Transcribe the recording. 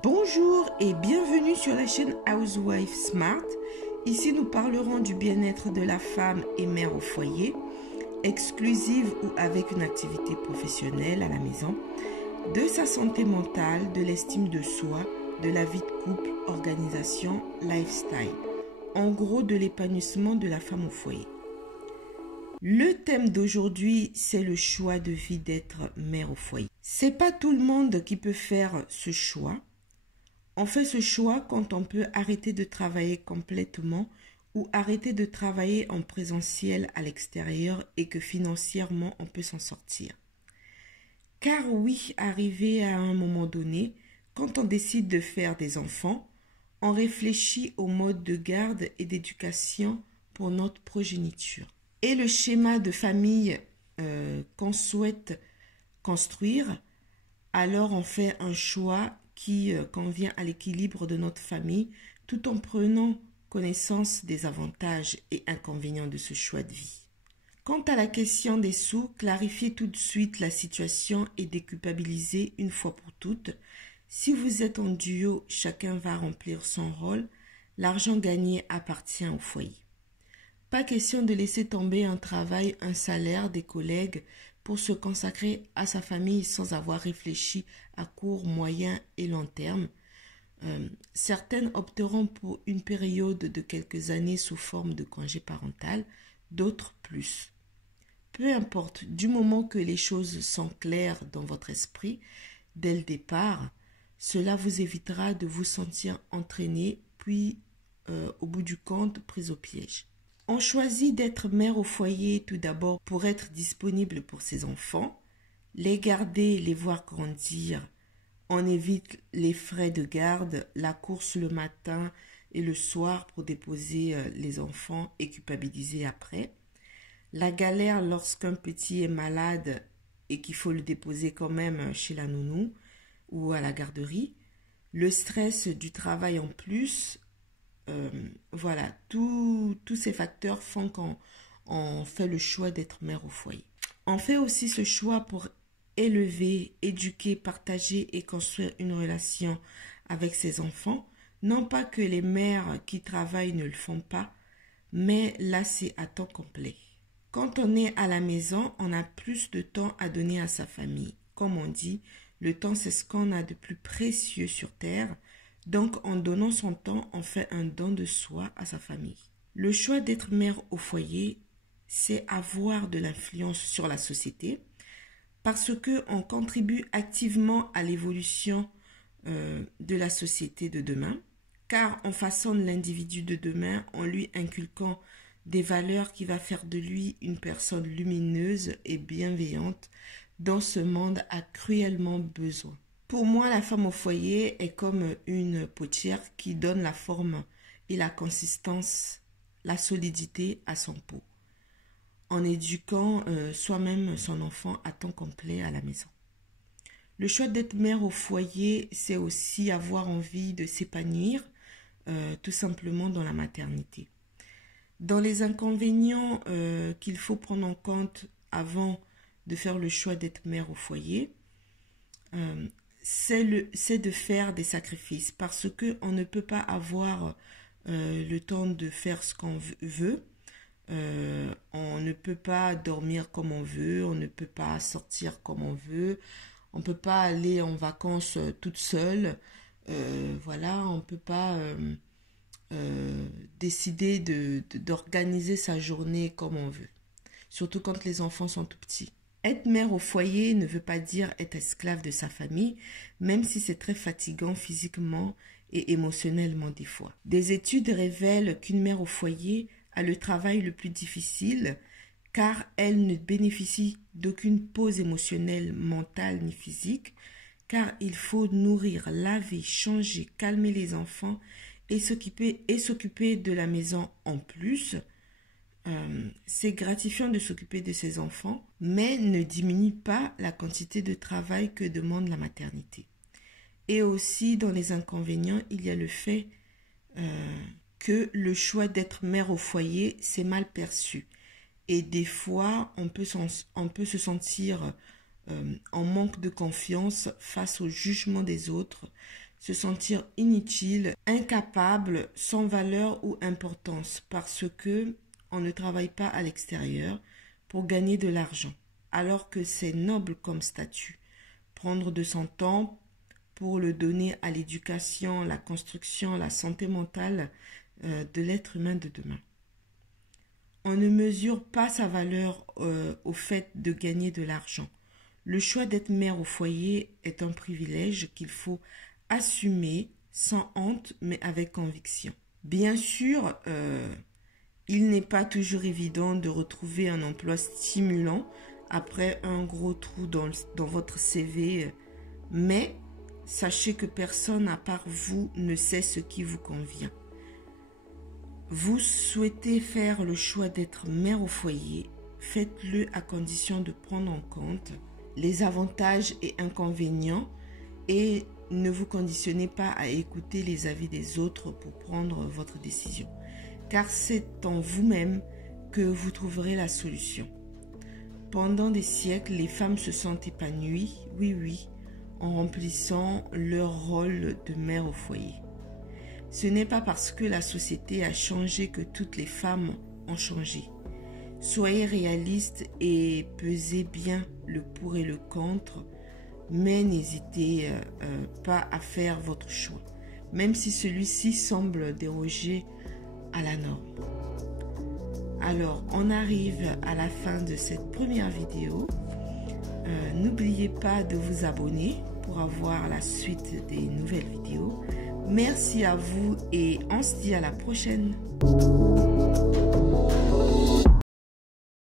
Bonjour et bienvenue sur la chaîne Housewife Smart. Ici, nous parlerons du bien-être de la femme et mère au foyer, exclusive ou avec une activité professionnelle à la maison, de sa santé mentale, de l'estime de soi, de la vie de couple, organisation, lifestyle. En gros, de l'épanouissement de la femme au foyer. Le thème d'aujourd'hui, c'est le choix de vie d'être mère au foyer. C'est pas tout le monde qui peut faire ce choix. On fait ce choix quand on peut arrêter de travailler complètement ou arrêter de travailler en présentiel à l'extérieur et que financièrement on peut s'en sortir. Car oui, arrivé à un moment donné, quand on décide de faire des enfants, on réfléchit au mode de garde et d'éducation pour notre progéniture. Et le schéma de famille qu'on souhaite construire, alors on fait un choix qui convient à l'équilibre de notre famille tout en prenant connaissance des avantages et inconvénients de ce choix de vie. Quant à la question des sous, clarifiez tout de suite la situation et déculpabilisez une fois pour toutes. Si vous êtes en duo, chacun va remplir son rôle. L'argent gagné appartient au foyer. Pas question de laisser tomber un travail, un salaire, des collègues pour se consacrer à sa famille sans avoir réfléchi à court, moyen et long terme. Certaines opteront pour une période de quelques années sous forme de congé parental, d'autres plus. Peu importe, du moment que les choses sont claires dans votre esprit, dès le départ, cela vous évitera de vous sentir entraîné, puis au bout du compte, pris au piège. On choisit d'être mère au foyer tout d'abord pour être disponible pour ses enfants, les garder, les voir grandir. On évite les frais de garde, la course le matin et le soir pour déposer les enfants et culpabiliser après. La galère lorsqu'un petit est malade et qu'il faut le déposer quand même chez la nounou ou à la garderie. Le stress du travail en plus. Voilà, tous ces facteurs font qu'on fait le choix d'être mère au foyer. On fait aussi ce choix pour élever, éduquer, partager et construire une relation avec ses enfants. Non pas que les mères qui travaillent ne le font pas, mais là c'est à temps complet. Quand on est à la maison, on a plus de temps à donner à sa famille. Comme on dit, le temps c'est ce qu'on a de plus précieux sur terre. Donc, en donnant son temps, on fait un don de soi à sa famille. Le choix d'être mère au foyer, c'est avoir de l'influence sur la société parce qu'on contribue activement à l'évolution de la société de demain, car on façonne l'individu de demain en lui inculquant des valeurs qui va faire de lui une personne lumineuse et bienveillante dont ce monde a cruellement besoin. Pour moi, la femme au foyer est comme une potière qui donne la forme et la consistance, la solidité à son pot, en éduquant soi-même son enfant à temps complet à la maison. Le choix d'être mère au foyer, c'est aussi avoir envie de s'épanouir tout simplement dans la maternité. Dans les inconvénients qu'il faut prendre en compte avant de faire le choix d'être mère au foyer, c'est de faire des sacrifices parce qu'on ne peut pas avoir le temps de faire ce qu'on veut. On ne peut pas dormir comme on veut, on ne peut pas sortir comme on veut, on ne peut pas aller en vacances toute seule. Voilà, on ne peut pas décider d'organiser sa journée comme on veut, surtout quand les enfants sont tout petits. Être mère au foyer ne veut pas dire être esclave de sa famille, même si c'est très fatigant physiquement et émotionnellement des fois. Des études révèlent qu'une mère au foyer a le travail le plus difficile car elle ne bénéficie d'aucune pause émotionnelle, mentale ni physique, car il faut nourrir, laver, changer, calmer les enfants et s'occuper de la maison en plus. C'est gratifiant de s'occuper de ses enfants, mais ne diminue pas la quantité de travail que demande la maternité. Et aussi, dans les inconvénients, il y a le fait que le choix d'être mère au foyer, c'est mal perçu. Et des fois, on peut se sentir en manque de confiance face au jugement des autres se sentir inutile, incapable, sans valeur ou importance parce que on ne travaille pas à l'extérieur pour gagner de l'argent, alors que c'est noble comme statut. Prendre de son temps pour le donner à l'éducation, la construction, la santé mentale de l'être humain de demain. On ne mesure pas sa valeur au fait de gagner de l'argent. Le choix d'être mère au foyer est un privilège qu'il faut assumer sans honte mais avec conviction. Bien sûr, il n'est pas toujours évident de retrouver un emploi stimulant après un gros trou dans votre CV, mais sachez que personne à part vous ne sait ce qui vous convient. Vous souhaitez faire le choix d'être mère au foyer, faites-le à condition de prendre en compte les avantages et inconvénients et ne vous conditionnez pas à écouter les avis des autres pour prendre votre décision, car c'est en vous-même que vous trouverez la solution. Pendant des siècles, les femmes se sont épanouies, oui, en remplissant leur rôle de mère au foyer. Ce n'est pas parce que la société a changé que toutes les femmes ont changé. Soyez réalistes et pesez bien le pour et le contre, mais n'hésitez pas à faire votre choix, même si celui-ci semble déroger à la norme. Alors, on arrive à la fin de cette première vidéo. N'oubliez pas de vous abonner pour avoir la suite des nouvelles vidéos. Merci à vous et on se dit à la prochaine.